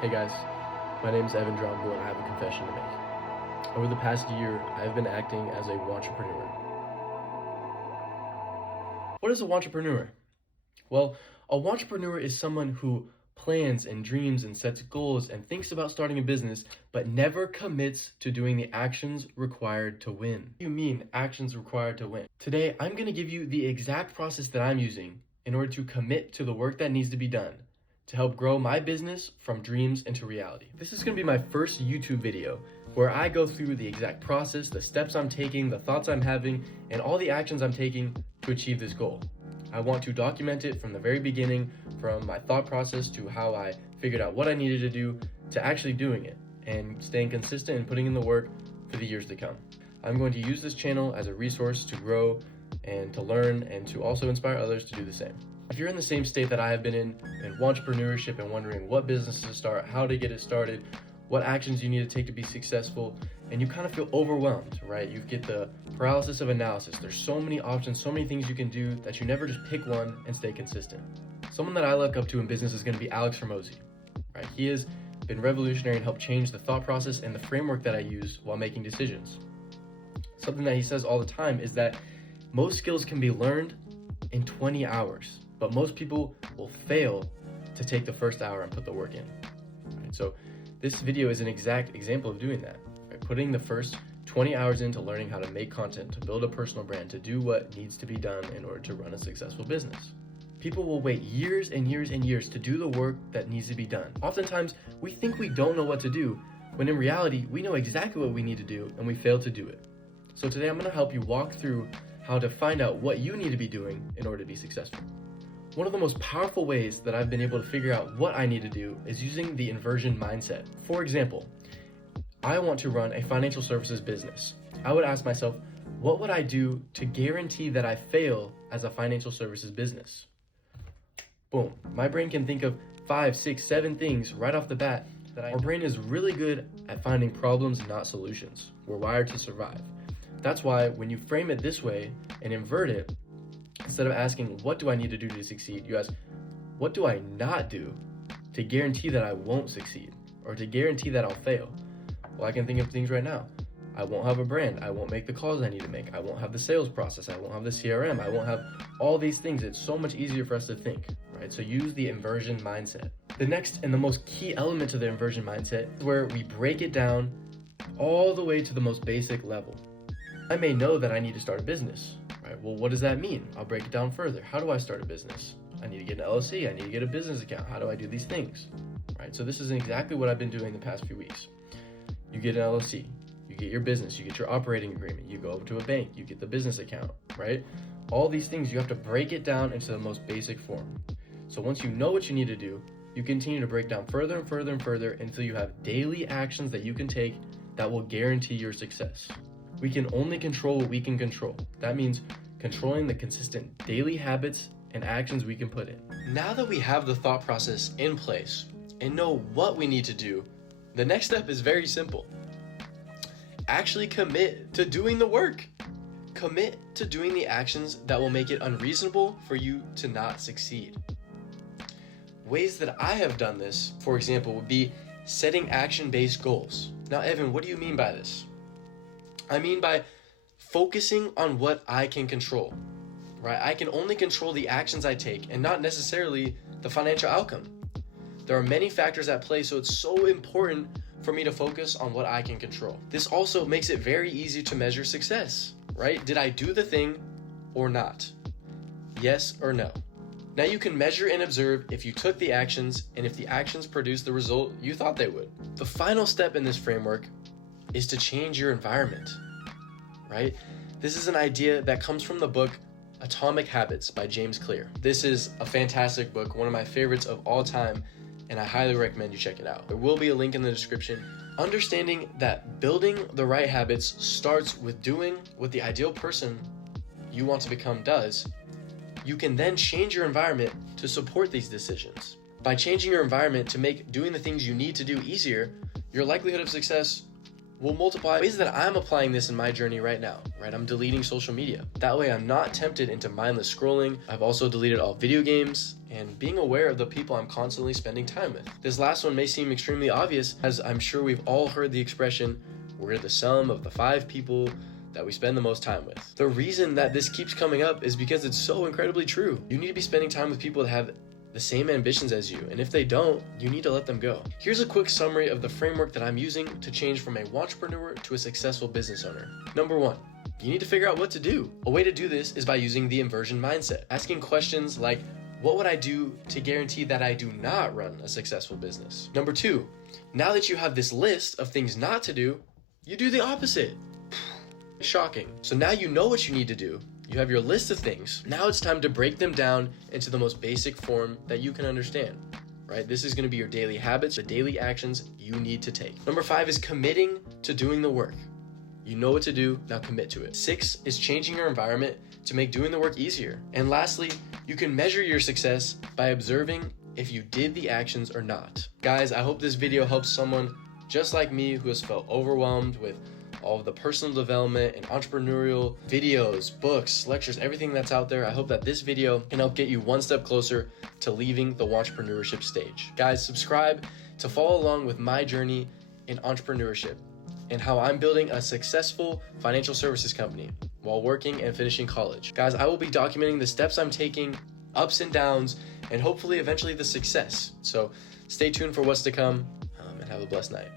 Hey guys, my name is Evan Drombo and I have a confession to make. Over the past year, I have been acting as a wantrepreneur. What is a wantrepreneur? Well, a wantrepreneur is someone who plans and dreams and sets goals and thinks about starting a business, but never commits to doing the actions required to win. What do you mean actions required to win? Today, I'm going to give you the exact process that I'm using in order to commit to the work that needs to be done to help grow my business from dreams into reality. This is going to be my first YouTube video where I go through the exact process, the steps I'm taking, the thoughts I'm having, and all the actions I'm taking to achieve this goal. I want to document it from the very beginning, from my thought process to how I figured out what I needed to do to actually doing it and staying consistent and putting in the work for the years to come. I'm going to use this channel as a resource to grow and to learn and to also inspire others to do the same. If you're in the same state that I have been in wantrepreneurshiip and wondering what business to start, how to get it started, what actions you need to take to be successful, and you kind of feel overwhelmed, right? You get the paralysis of analysis. There's so many options, so many things you can do that you never just pick one and stay consistent. Someone that I look up to in business is going to be Alex Hormozi, right? He has been revolutionary and helped change the thought process and the framework that I use while making decisions. Something that he says all the time is that most skills can be learned in 20 hours. But most people will fail to take the first hour and put the work in. Right? So this video is an exact example of doing that. Right? Putting the first 20 hours into learning how to make content, to build a personal brand, to do what needs to be done in order to run a successful business. People will wait years and years and years to do the work that needs to be done. Oftentimes, we think we don't know what to do, when in reality, we know exactly what we need to do and we fail to do it. So today I'm going to help you walk through how to find out what you need to be doing in order to be successful. One of the most powerful ways that I've been able to figure out what I need to do is using the inversion mindset. For example, I want to run a financial services business. I would ask myself, what would I do to guarantee that I fail as a financial services business? Boom. My brain can think of 5, 6, 7 things right off the bat that our brain is really good at finding problems, not solutions. We're wired to survive. That's why when you frame it this way and invert it, instead of asking, what do I need to do to succeed? You ask, what do I not do to guarantee that I won't succeed or to guarantee that I'll fail? Well, I can think of things right now. I won't have a brand. I won't make the calls I need to make. I won't have the sales process. I won't have the CRM. I won't have all these things. It's so much easier for us to think, right? So use the inversion mindset. The next and the most key element to the inversion mindset is where we break it down all the way to the most basic level. I may know that I need to start a business. Right, well, what does that mean? I'll break it down further. How do I start a business? I need to get an LLC. I need to get a business account. How do I do these things? Right, so this is exactly what I've been doing the past few weeks. You get an LLC, you get your business, you get your operating agreement, you go over to a bank, you get the business account, right? All these things, you have to break it down into the most basic form. So once you know what you need to do, you continue to break down further and further and further until you have daily actions that you can take that will guarantee your success. We can only control what we can control. That means controlling the consistent daily habits and actions we can put in. Now that we have the thought process in place and know what we need to do, the next step is very simple. Actually commit to doing the work. Commit to doing the actions that will make it unreasonable for you to not succeed. Ways that I have done this, for example, would be setting action-based goals. Now, Evan, what do you mean by this? I mean by focusing on what I can control, right? I can only control the actions I take and not necessarily the financial outcome. There are many factors at play, so it's so important for me to focus on what I can control. This also makes it very easy to measure success, right? Did I do the thing or not? Yes or no? Now you can measure and observe if you took the actions and if the actions produced the result you thought they would. The final step in this framework is to change your environment, right? This is an idea that comes from the book Atomic Habits by James Clear. This is a fantastic book, one of my favorites of all time, and I highly recommend you check it out. There will be a link in the description. Understanding that building the right habits starts with doing what the ideal person you want to become does. You can then change your environment to support these decisions. By changing your environment to make doing the things you need to do easier, your likelihood of success we'll multiply ways that I'm applying this in my journey right now, right? I'm deleting social media. That way I'm not tempted into mindless scrolling. I've also deleted all video games and being aware of the people I'm constantly spending time with. This last one may seem extremely obvious, as I'm sure we've all heard the expression, we're the sum of the 5 people that we spend the most time with. The reason that this keeps coming up is because it's so incredibly true. You need to be spending time with people that have the same ambitions as you, and if they don't, you need to let them go. Here's a quick summary of the framework that I'm using to change from a wantrepreneur to a successful business owner. Number 1, you need to figure out what to do. A way to do this is by using the inversion mindset, asking questions like, what would I do to guarantee that I do not run a successful business? Number 2, now that you have this list of things not to do, you do the opposite. Shocking. So now you know what you need to do. You have your list of things. Now it's time to break them down into the most basic form that you can understand, right? This is going to be your daily habits, the daily actions you need to take. Number 5 is committing to doing the work. You know what to do, now commit to it. 6 is changing your environment to make doing the work easier. And lastly, you can measure your success by observing if you did the actions or not. Guys, I hope this video helps someone just like me who has felt overwhelmed with all of the personal development and entrepreneurial videos, books, lectures, everything that's out there. I hope that this video can help get you one step closer to leaving the wantrepreneur stage. Guys, subscribe to follow along with my journey in entrepreneurship and how I'm building a successful financial services company while working and finishing college. Guys, I will be documenting the steps I'm taking, ups and downs, and hopefully eventually the success. So stay tuned for what's to come, and have a blessed night.